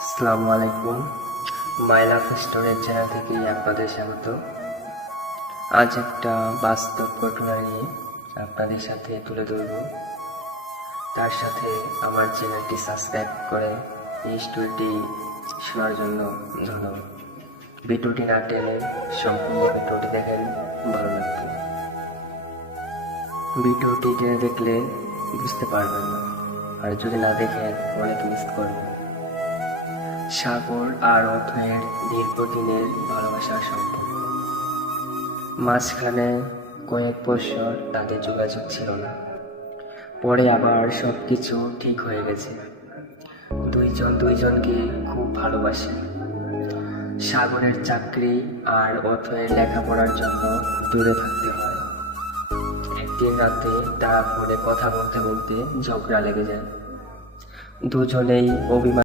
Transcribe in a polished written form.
আসসালামু আলাইকুম। মাই লাভ স্টোরের চ্যানেল থেকে আপনাদের স্বাগত। আজ একটা বাস্তব ঘটনা নিয়ে আপনাদের সাথে তুলে ধরব। তার সাথে আমার চ্যানেলটি সাবস্ক্রাইব করে এই স্টোরিটি শোনার জন্য ধন্যবাদ। ভিডিওটি না টেনে সম্পূর্ণ ভিডিওটি দেখেন, ভালো লাগবে। ভিডিওটি টেনে দেখলে বুঝতে পারবেন না, আর যদি না দেখেন অনেক মিস করবেন। সাগর আর অথয়ের দীর্ঘদিনের ভালোবাসার সম্পর্ক। মাঝখানে কয়েক বছর তাদের যোগাযোগ ছিল না, পরে আবার সবকিছু ঠিক হয়ে গেছে। দুইজন দুইজনকে খুব ভালোবাসে। সাগরের চাকরি আর অথয়ের লেখাপড়ার জন্য দূরে থাকতে হয়। একদিন রাতে তারা ফোনে কথা বলতে বলতে ঝগড়া লেগে যায়। দুজনেই অভিমান